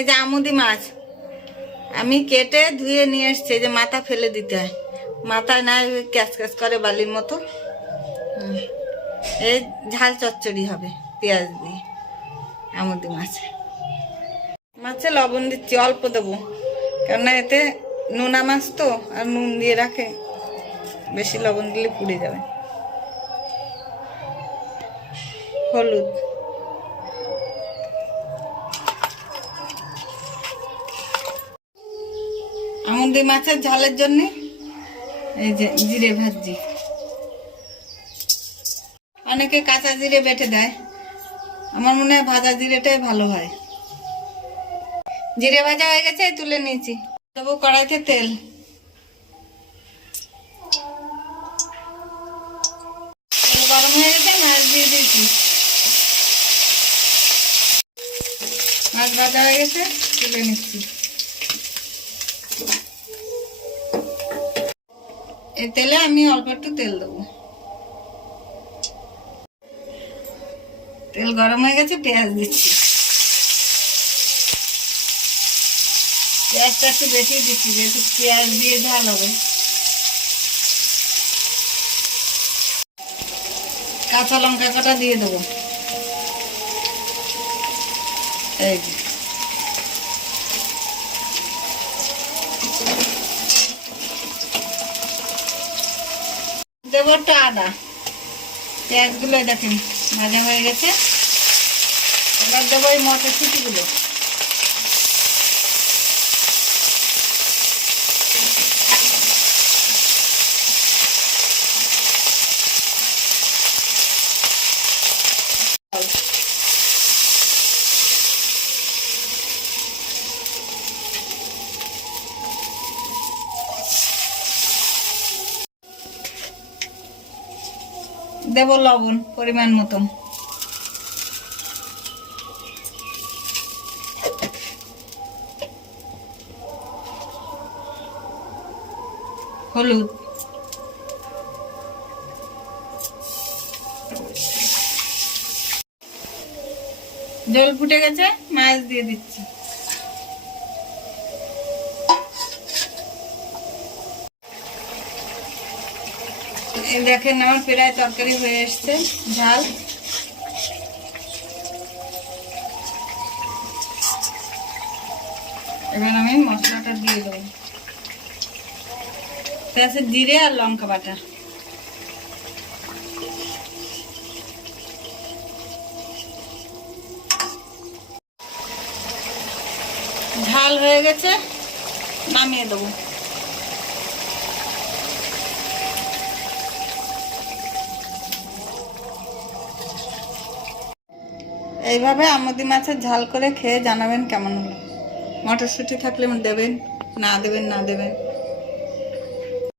এই যে আমুদি মাছ, আমি কেটে ধুয়ে নিয়ে এসছি যে মাথা ফেলে দিতে হয়। মাথায় না ক্যাচ ক্যাচ করে বালির মতো। এই ঝাল চচ্চড়ি হবে, পেঁয়াজ দিয়ে, আমুদি মাছে। মাছে লবণ দিচ্ছি, অল্প দেবো, কেননা এতে নোনা মাছ তো, আর নুন দিয়ে রাখে, বেশি লবণ দিলে পুড়ে যাবে। হলুদ। আমুদি মাছের ঝালের জন্য এই যে জিরে ভাজি। অনেকে কাঁচা জিরে বেটে দেয়। আমার মনে হয় ভাজা জিরেটাই ভালো হয়। জিরে ভাজা হয়ে গেছে তুলে নিয়েছি। দেবো কড়াইতে তেল গরম হয়ে গেছে, মাছ দিয়ে দিয়েছি। মাছ ভাজা হয়ে গেছে, তুলে নিচ্ছি। এই তেলে আমি অল্প একটু তেল দেবো। তেল গরম হয়ে গেছে, পেঁয়াজ দিচ্ছি। পেঁয়াজটা একটু বেশি দিচ্ছি, যেহেতু পেঁয়াজ দিয়ে ঝাল হবে। কাঁচা লঙ্কা কটা দিয়ে দেবো? এই দেবো আদা। পেঁয়াজগুলো দেখেন মাঝে হয়ে গেছে। এবার দেবো এই মটরশুটিগুলো। দেবো লবণ পরিমাণ মতন। হলুদ। জল ফুটে গেছে মাছ দিয়ে দিচ্ছি। দেখেন আমার প্রায় তরকারি হয়ে এসছে, ঝাল। এবার আমি মশলাটা দিয়ে দেবো। আছে জিরে আর লঙ্কা বাটা। ঝাল হয়ে গেছে, নামিয়ে দেবো। এইভাবে আমদি মাছের ঝাল করে খেয়ে জানাবেন কেমন হলো? মটরশুঁটি থাকলে দেবেন, না দেবেন না দেবেন।